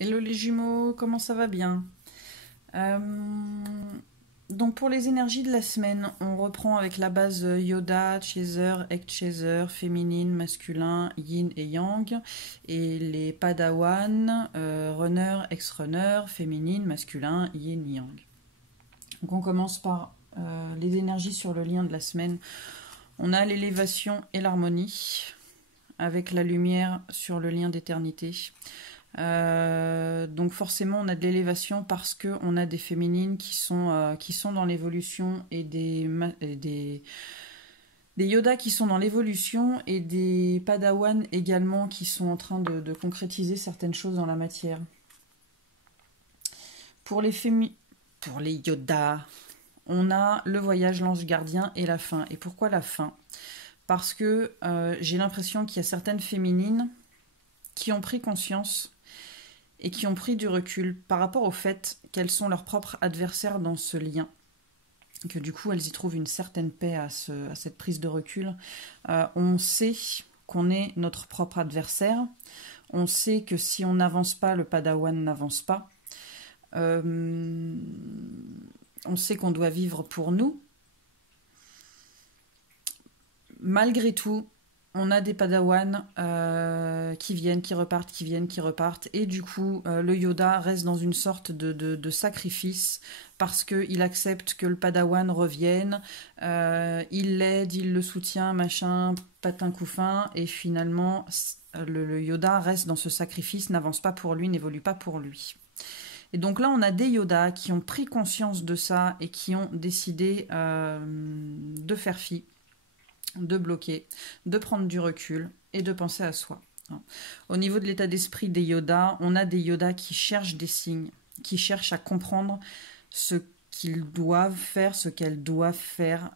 Hello les jumeaux, comment ça va bien? Euh, donc pour les énergies de la semaine, on reprend avec la base Yoda, Chaser, Egg-Chaser, féminine, masculin, Yin et Yang, et les Padawan, Runner, Ex-Runner, féminine, masculin, Yin, Yang. Donc on commence par les énergies sur le lien de la semaine. On a l'élévation et l'harmonie, avec la lumière sur le lien d'éternité. Donc forcément on a de l'élévation parce qu'on a des féminines qui sont dans l'évolution et des Yoda qui sont dans l'évolution et des Padawan également qui sont en train de concrétiser certaines choses dans la matière. Pour les pour les Yoda, on a le voyage, l'ange gardien et la fin. Et pourquoi la fin? Parce que j'ai l'impression qu'il y a certaines féminines qui ont pris conscience et qui ont pris du recul par rapport au fait qu'elles sont leurs propres adversaires dans ce lien. Que du coup, elles y trouvent une certaine paix à cette prise de recul. On sait qu'on est notre propre adversaire. On sait que si on n'avance pas, le padawan n'avance pas. On sait qu'on doit vivre pour nous. Malgré tout, on a des padawans qui viennent, qui repartent, qui viennent, qui repartent. Et du coup, le Yoda reste dans une sorte de sacrifice parce qu'il accepte que le padawan revienne. Il l'aide, il le soutient, machin, patin couffin. Et finalement, le Yoda reste dans ce sacrifice, n'avance pas pour lui, n'évolue pas pour lui. Et donc là, on a des Yoda qui ont pris conscience de ça et qui ont décidé de faire fi, de bloquer, de prendre du recul et de penser à soi. Au niveau de l'état d'esprit des Yoda, on a des Yoda qui cherchent des signes, qui cherchent à comprendre ce qu'ils doivent faire, ce qu'elles doivent faire,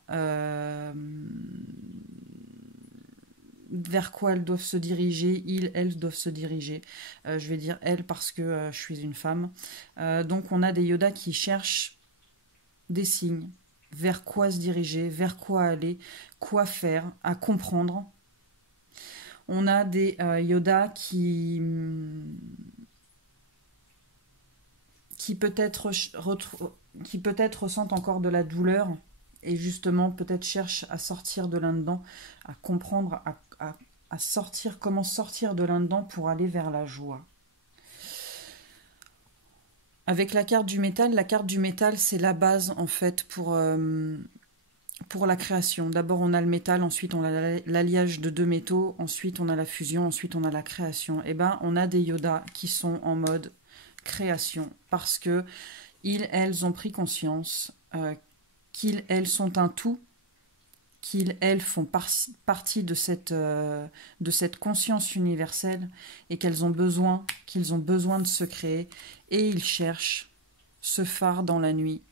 vers quoi elles doivent se diriger, elles doivent se diriger. Je vais dire elles parce que je suis une femme. Donc on a des Yoda qui cherchent des signes, vers quoi se diriger, vers quoi aller, quoi faire, à comprendre. On a des Yoda qui peut-être ressentent encore de la douleur et justement peut-être cherchent à sortir de là-dedans, à comprendre, à sortir, comment sortir de là-dedans pour aller vers la joie. Avec la carte du métal c'est la base en fait pour la création. D'abord on a le métal, ensuite on a l'alliage de deux métaux, ensuite on a la fusion, ensuite on a la création. Et ben on a des Yoda qui sont en mode création parce que elles ont pris conscience elles sont un tout, elles font partie de cette conscience universelle et qu'ils ont besoin de se créer et ils cherchent ce phare dans la nuit,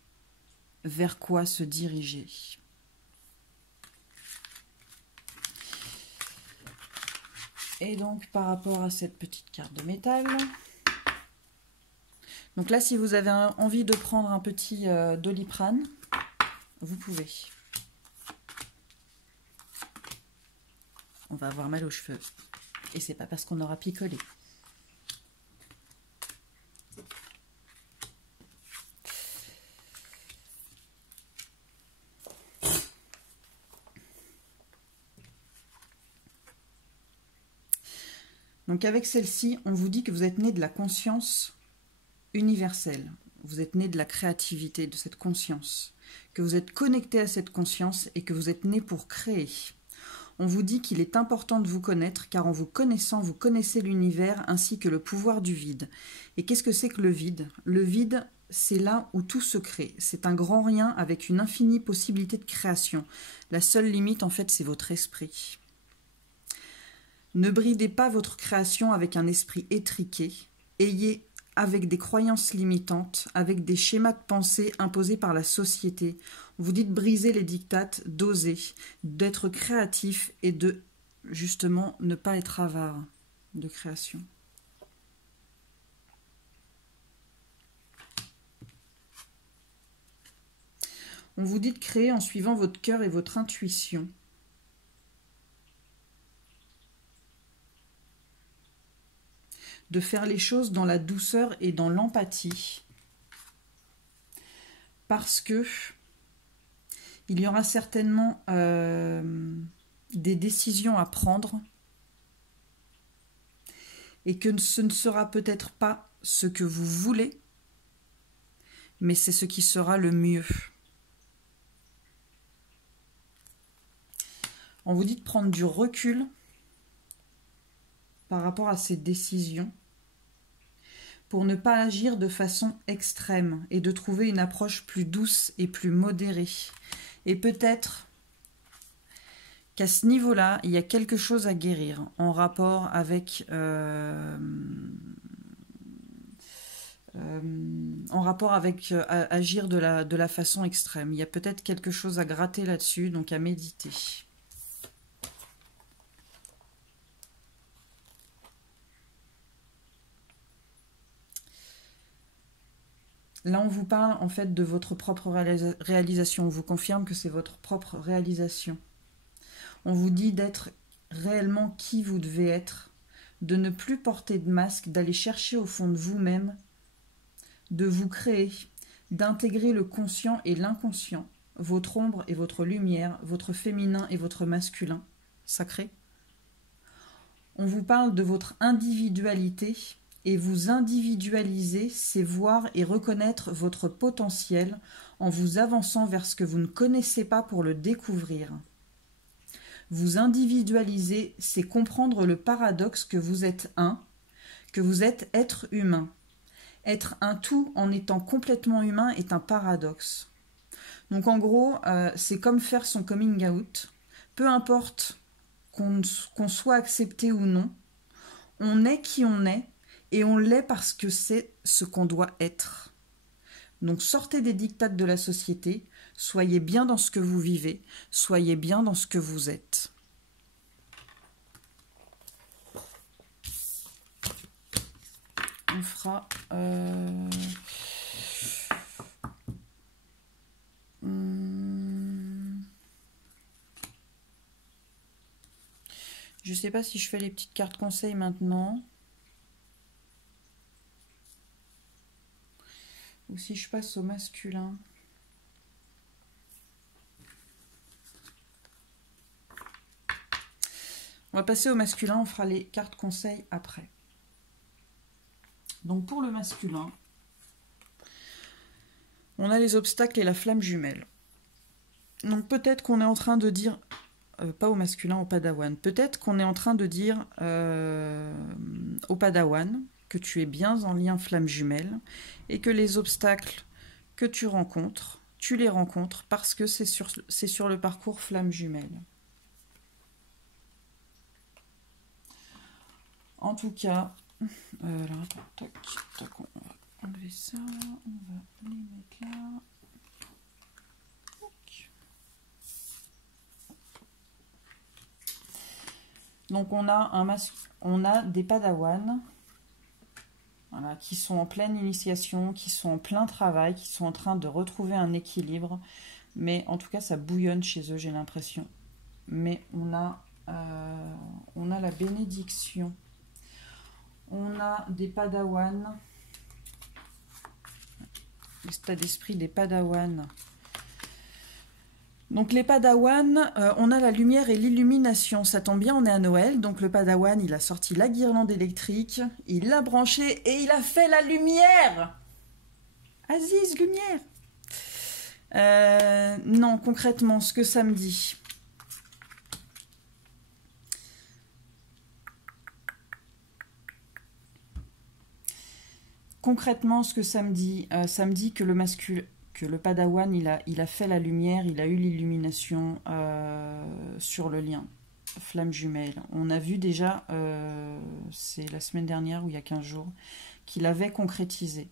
vers quoi se diriger. Et donc par rapport à cette petite carte de métal, donc là si vous avez envie de prendre un petit Doliprane, vous pouvez. On va avoir mal aux cheveux. Et c'est pas parce qu'on aura picolé. Donc avec celle-ci, on vous dit que vous êtes né de la conscience universelle. Vous êtes né de la créativité, de cette conscience. Que vous êtes connecté à cette conscience et que vous êtes né pour créer. On vous dit qu'il est important de vous connaître, car en vous connaissant, vous connaissez l'univers ainsi que le pouvoir du vide. Et qu'est-ce que c'est que le vide? Le vide, c'est là où tout se crée. C'est un grand rien avec une infinie possibilité de création. La seule limite, en fait, c'est votre esprit. Ne bridez pas votre création avec un esprit étriqué. Ayez avec des croyances limitantes, avec des schémas de pensée imposés par la société. On vous dit de briser les dictates, d'oser, d'être créatif et de, justement, ne pas être avare de création. On vous dit de créer en suivant votre cœur et votre intuition. de faire les choses dans la douceur et dans l'empathie. Parce que il y aura certainement des décisions à prendre et que ce ne sera peut-être pas ce que vous voulez, mais c'est ce qui sera le mieux. On vous dit de prendre du recul par rapport à ces décisions pour ne pas agir de façon extrême et de trouver une approche plus douce et plus modérée. Et peut-être qu'à ce niveau-là, il y a quelque chose à guérir en rapport avec agir de la façon extrême. Il y a peut-être quelque chose à gratter là-dessus, donc à méditer. Là, on vous parle en fait de votre propre réalisation. On vous confirme que c'est votre propre réalisation. On vous dit d'être réellement qui vous devez être, de ne plus porter de masque, d'aller chercher au fond de vous-même, de vous créer, d'intégrer le conscient et l'inconscient, votre ombre et votre lumière, votre féminin et votre masculin sacré. On vous parle de votre individualité. Et vous individualiser, c'est voir et reconnaître votre potentiel en vous avançant vers ce que vous ne connaissez pas pour le découvrir. Vous individualiser, c'est comprendre le paradoxe que vous êtes que vous êtes être humain. Être un tout en étant complètement humain est un paradoxe. Donc en gros, c'est comme faire son coming out. Peu importe qu'on soit accepté ou non, on est qui on est. Et on l'est parce que c'est ce qu'on doit être. Donc sortez des dictates de la société, soyez bien dans ce que vous vivez, soyez bien dans ce que vous êtes. On fera... Je sais pas si je fais les petites cartes conseils maintenant. Ou si je passe au masculin. On va passer au masculin, on fera les cartes conseils après. Donc pour le masculin, on a les obstacles et la flamme jumelle. Donc peut-être qu'on est en train de dire, pas au masculin, au padawan, peut-être qu'on est en train de dire au padawan que tu es bien en lien flamme jumelle et que les obstacles que tu les rencontres parce que c'est sur le parcours flamme jumelle. En tout cas, alors attends, tac, tac, on va enlever ça, on va les mettre là. Donc on a des padawans. Voilà, qui sont en pleine initiation, qui sont en plein travail, qui sont en train de retrouver un équilibre. Mais en tout cas, ça bouillonne chez eux, j'ai l'impression. Mais on a la bénédiction. On a des padawans. L'état d'esprit des padawans. Donc les padawans, on a la lumière et l'illumination. Ça tombe bien, on est à Noël. Donc le padawan, il a sorti la guirlande électrique, il l'a branchée et il a fait la lumière. Aziz, lumière. Non, concrètement, ce que ça me dit. Concrètement, ce que ça me dit que le masculin... que le padawan, il a fait la lumière, il a eu l'illumination sur le lien. Flamme jumelle. On a vu déjà, c'est la semaine dernière ou il y a 15 jours, qu'il avait concrétisé.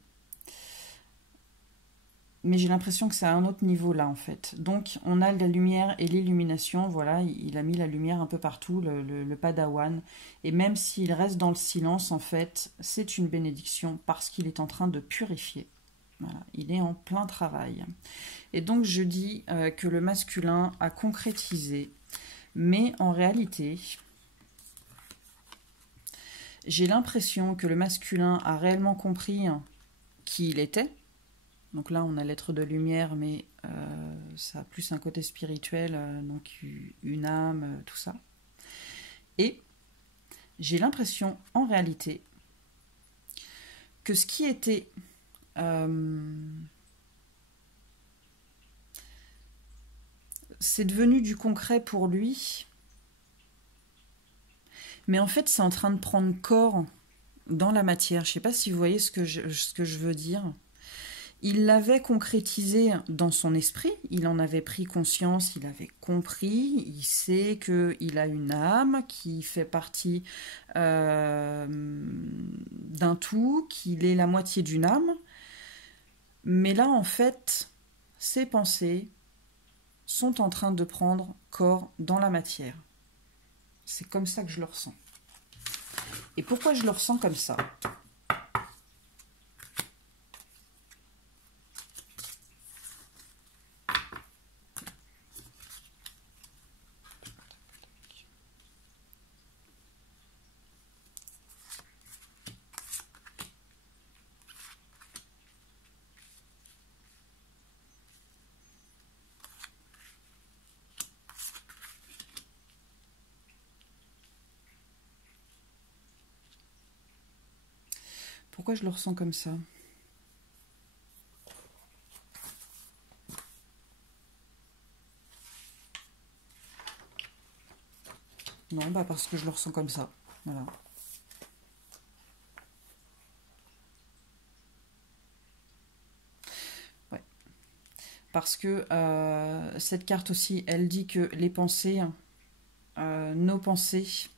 Mais j'ai l'impression que c'est à un autre niveau là en fait. Donc on a la lumière et l'illumination, voilà, il a mis la lumière un peu partout, le padawan. Et même s'il reste dans le silence, en fait, c'est une bénédiction parce qu'il est en train de purifier. Voilà, il est en plein travail. Et donc je dis que le masculin a concrétisé, mais en réalité, J'ai l'impression que le masculin a réellement compris qui il était. Donc là, on a l'être de lumière, mais ça a plus un côté spirituel, donc une âme, tout ça. Et j'ai l'impression, en réalité, que ce qui était... c'est devenu du concret pour lui. Mais en fait, c'est en train de prendre corps dans la matière. Je ne sais pas si vous voyez ce que je veux dire. Il l'avait concrétisé dans son esprit, il en avait pris conscience, il avait compris, il sait qu'il a une âme qui fait partie d'un tout, qu'il est la moitié d'une âme. Mais là, en fait, ses pensées sont en train de prendre corps dans la matière. C'est comme ça que je le ressens. Et pourquoi je le ressens comme ça ? Pourquoi je le ressens comme ça ? Non, bah parce que je le ressens comme ça. Voilà. Ouais. Parce que cette carte aussi, elle dit que les pensées, nos pensées,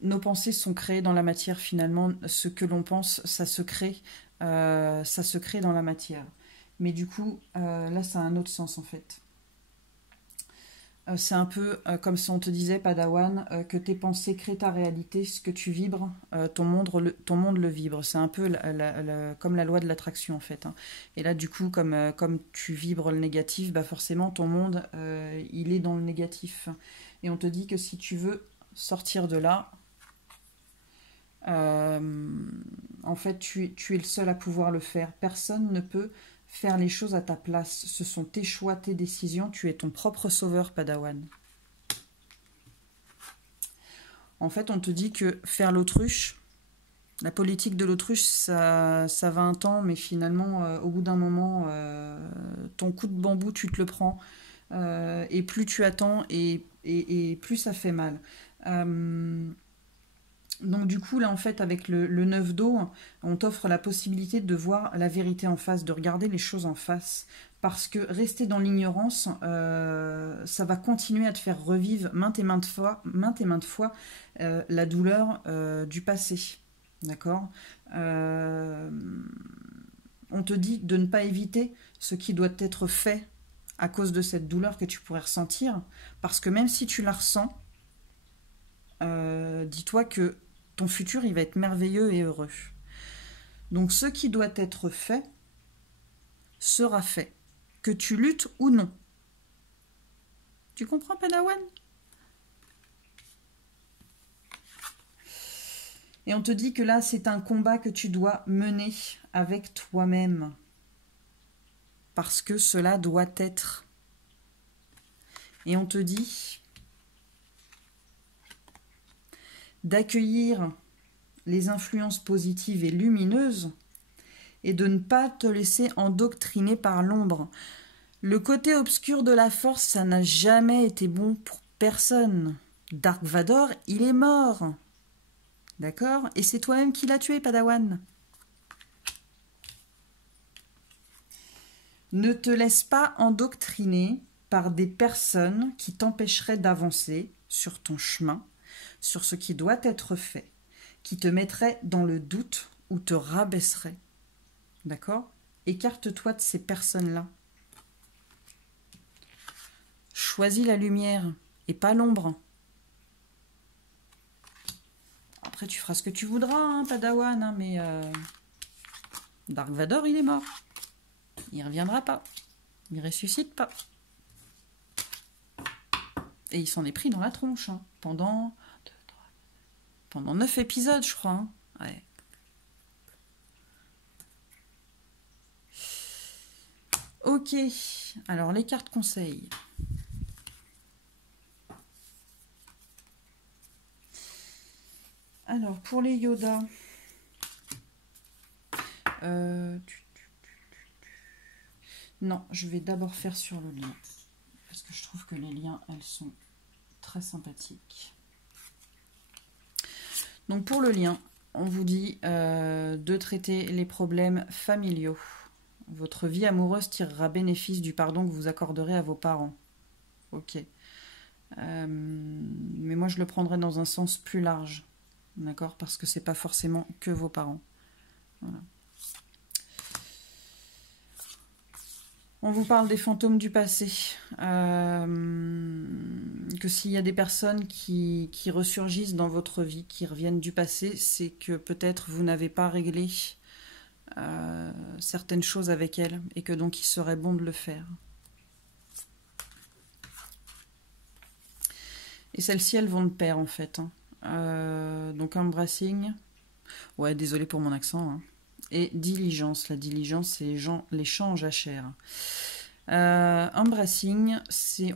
nos pensées sont créées dans la matière finalement. Ce que l'on pense, ça se crée dans la matière. Mais du coup, là, ça a un autre sens en fait. C'est un peu comme si on te disait, Padawan, que tes pensées créent ta réalité, ce que tu vibres, ton monde le vibre. C'est un peu comme la loi de l'attraction en fait. Hein. Et là, du coup, comme tu vibres le négatif, bah forcément, ton monde, il est dans le négatif. Et on te dit que si tu veux sortir de là, en fait, tu es le seul à pouvoir le faire. Personne ne peut faire les choses à ta place. Ce sont tes choix, tes décisions. Tu es ton propre sauveur, Padawan. En fait, on te dit que faire l'autruche, la politique de l'autruche, ça va un temps, mais finalement, au bout d'un moment, ton coup de bambou, tu te le prends. Et plus tu attends, et plus ça fait mal. Donc du coup, là, en fait, avec le 9 d'eau, on t'offre la possibilité de voir la vérité en face, de regarder les choses en face. Parce que rester dans l'ignorance, ça va continuer à te faire revivre maintes et maintes fois la douleur du passé. D'accord ? On te dit de ne pas éviter ce qui doit être fait à cause de cette douleur que tu pourrais ressentir. Parce que même si tu la ressens, dis-toi que ton futur, il va être merveilleux et heureux. Donc, ce qui doit être fait sera fait, que tu luttes ou non. Tu comprends, Padawan ? Et on te dit que là, c'est un combat que tu dois mener avec toi-même. Parce que cela doit être. Et on te dit d'accueillir les influences positives et lumineuses et de ne pas te laisser endoctriner par l'ombre. Le côté obscur de la force, ça n'a jamais été bon pour personne. Dark Vador, il est mort. D'accord ? Et c'est toi-même qui l'as tué, Padawan. Ne te laisse pas endoctriner par des personnes qui t'empêcheraient d'avancer sur ton chemin, sur ce qui doit être fait, qui te mettraient dans le doute ou te rabaisseraient. D'accord ? Écarte-toi de ces personnes-là. Choisis la lumière et pas l'ombre. Après, tu feras ce que tu voudras, hein, Padawan, hein, mais Dark Vador, il est mort. Il reviendra pas. Il ressuscite pas. Et il s'en est pris dans la tronche, hein, pendant 9 épisodes, je crois. Hein. Ouais. Ok, alors les cartes conseils. Alors, pour les Yoda, non, je vais d'abord faire sur le lien. Parce que je trouve que les liens, elles sont très sympathiques. Donc, pour le lien, on vous dit de traiter les problèmes familiaux. Votre vie amoureuse tirera bénéfice du pardon que vous accorderez à vos parents. Ok. Mais moi, je le prendrais dans un sens plus large. D'accord? Parce que c'est pas forcément que vos parents. Voilà. On vous parle des fantômes du passé. Que s'il y a des personnes qui ressurgissent dans votre vie, qui reviennent du passé, c'est que peut-être vous n'avez pas réglé certaines choses avec elles et que donc il serait bon de le faire. Et celles-ci, elles vont de pair en fait. Hein. Donc embrassing. Ouais, désolé pour mon accent. Hein. Et diligence. La diligence, c'est les champs en jachère. Embrassing,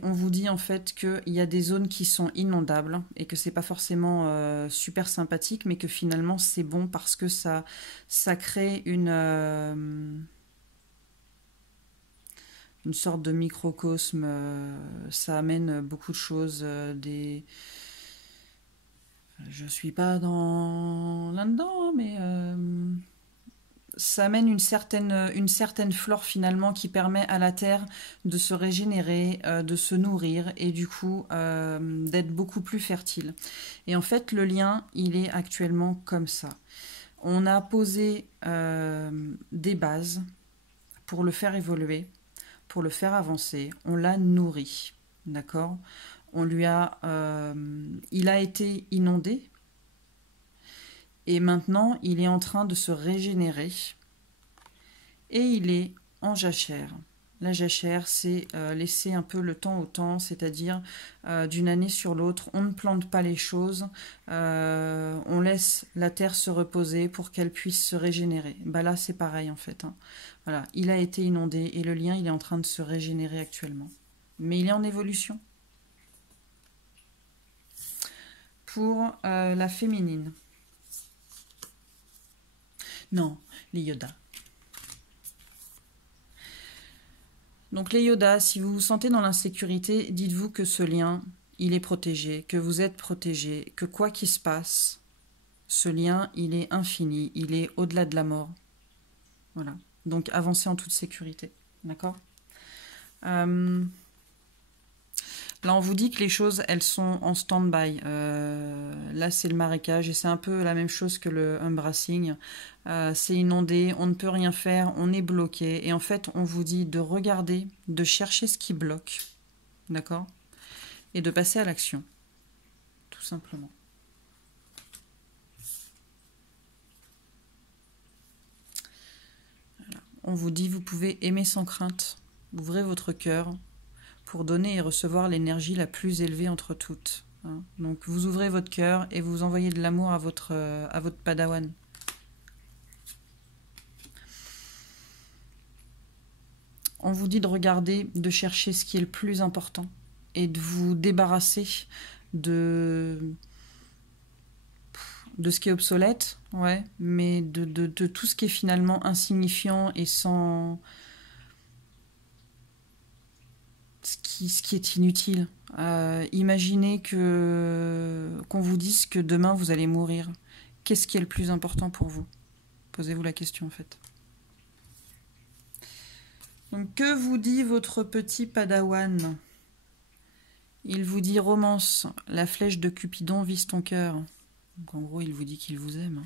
on vous dit en fait qu'il y a des zones qui sont inondables et que c'est pas forcément super sympathique, mais que finalement c'est bon parce que ça crée une sorte de microcosme. Ça amène beaucoup de choses. Je suis pas là-dedans, mais ça amène une certaine flore finalement qui permet à la terre de se régénérer, de se nourrir et du coup d'être beaucoup plus fertile. Et en fait, le lien, il est actuellement comme ça. On a posé des bases pour le faire évoluer, pour le faire avancer. On l'a nourri, d'accord ? Il a été inondé. Et maintenant, il est en train de se régénérer et il est en jachère. La jachère, c'est laisser un peu le temps au temps, c'est-à-dire d'une année sur l'autre, on ne plante pas les choses, on laisse la terre se reposer pour qu'elle puisse se régénérer. Bah là, c'est pareil en fait. Hein. Voilà, il a été inondé et le lien, il est en train de se régénérer actuellement. Mais il est en évolution. Pour la féminine. Non, les Yoda. Donc les Yoda, si vous vous sentez dans l'insécurité, dites-vous que ce lien, il est protégé, que vous êtes protégé, que quoi qu'il se passe, ce lien, il est infini, il est au-delà de la mort. Voilà. Donc avancez en toute sécurité. D'accord ? Là, on vous dit que les choses, elles sont en stand-by. Là, c'est le marécage et c'est un peu la même chose que le embrassing. C'est inondé, on ne peut rien faire, on est bloqué. Et en fait, on vous dit de regarder, de chercher ce qui bloque. D'accord ? Et de passer à l'action. Tout simplement. Voilà. On vous dit, vous pouvez aimer sans crainte. Ouvrez votre cœur pour donner et recevoir l'énergie la plus élevée entre toutes. Hein. Donc vous ouvrez votre cœur et vous envoyez de l'amour à votre padawan. On vous dit de regarder, de chercher ce qui est le plus important et de vous débarrasser de ce qui est obsolète, ouais, mais de tout ce qui est finalement insignifiant et sans... Ce qui est inutile. Imaginez qu'on vous dise que demain vous allez mourir. Qu'est-ce qui est le plus important pour vous? Posez-vous la question en fait. Donc que vous dit votre petit padawan? Il vous dit romance, la flèche de Cupidon vise ton cœur. Donc en gros il vous dit qu'il vous aime.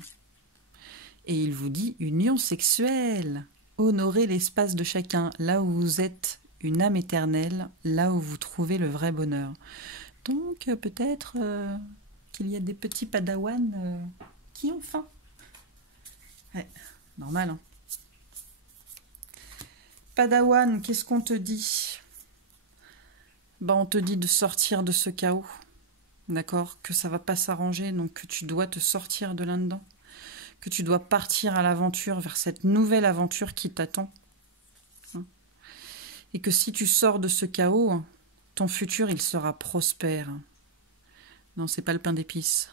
Et il vous dit union sexuelle. Honorez l'espace de chacun, là où vous êtes une âme éternelle, là où vous trouvez le vrai bonheur. Donc peut-être qu'il y a des petits padawans qui ont faim. Ouais, normal. Hein. Padawan, qu'est-ce qu'on te dit? bah on te dit de sortir de ce chaos, d'accord? Que ça va pas s'arranger, donc que tu dois te sortir de là-dedans, que tu dois partir à l'aventure, vers cette nouvelle aventure qui t'attend. Hein. Et que si tu sors de ce chaos, ton futur, il sera prospère. Non, c'est pas le pain d'épices.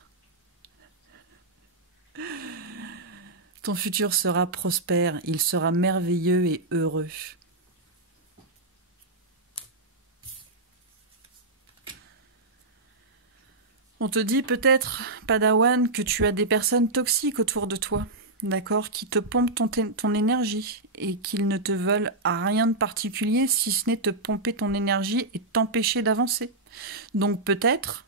Ton futur sera prospère, il sera merveilleux et heureux. On te dit peut-être, Padawan, que tu as des personnes toxiques autour de toi, d'accord, qui te pompent ton énergie et qu'ils ne te veulent à rien de particulier si ce n'est te pomper ton énergie et t'empêcher d'avancer. Donc peut-être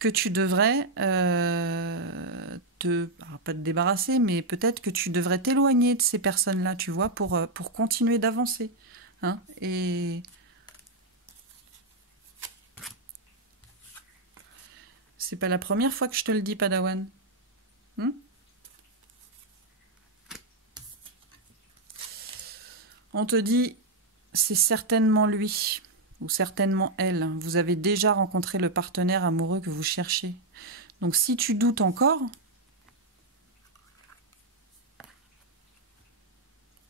que tu devrais alors pas te débarrasser, mais peut-être que tu devrais t'éloigner de ces personnes-là, tu vois, pour continuer d'avancer. Hein, et c'est pas la première fois que je te le dis, Padawan. On te dit, c'est certainement lui ou certainement elle. Vous avez déjà rencontré le partenaire amoureux que vous cherchez. Donc si tu doutes encore,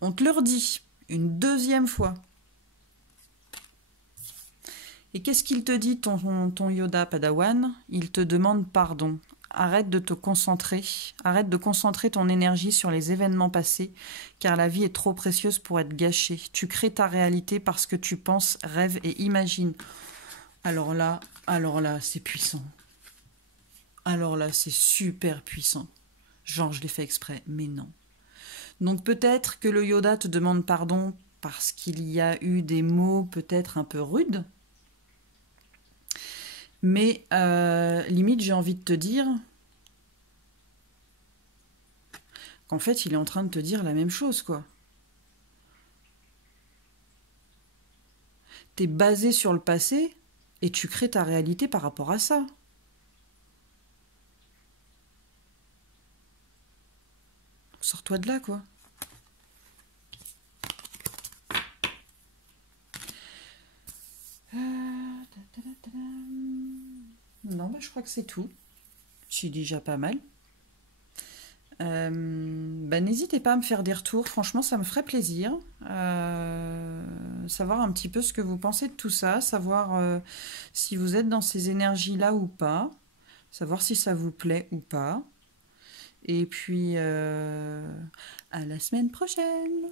on te le redit une deuxième fois. Et qu'est-ce qu'il te dit, ton Yoda Padawan? Il te demande pardon. Arrête de te concentrer, arrête de concentrer ton énergie sur les événements passés, car la vie est trop précieuse pour être gâchée. Tu crées ta réalité parce que tu penses, rêves et imagines. Alors là, c'est puissant. Alors là, c'est super puissant. Genre, je l'ai fait exprès, mais non. Donc peut-être que le Yoda te demande pardon parce qu'il y a eu des mots peut-être un peu rudes. Mais limite, j'ai envie de te dire qu'en fait, il est en train de te dire la même chose, quoi. T'es basé sur le passé et tu crées ta réalité par rapport à ça. Sors-toi de là, quoi. Non, bah, je crois que c'est tout. J'ai déjà pas mal. N'hésitez pas à me faire des retours, franchement ça me ferait plaisir. Savoir un petit peu ce que vous pensez de tout ça, savoir si vous êtes dans ces énergies-là ou pas, savoir si ça vous plaît ou pas. Et puis à la semaine prochaine.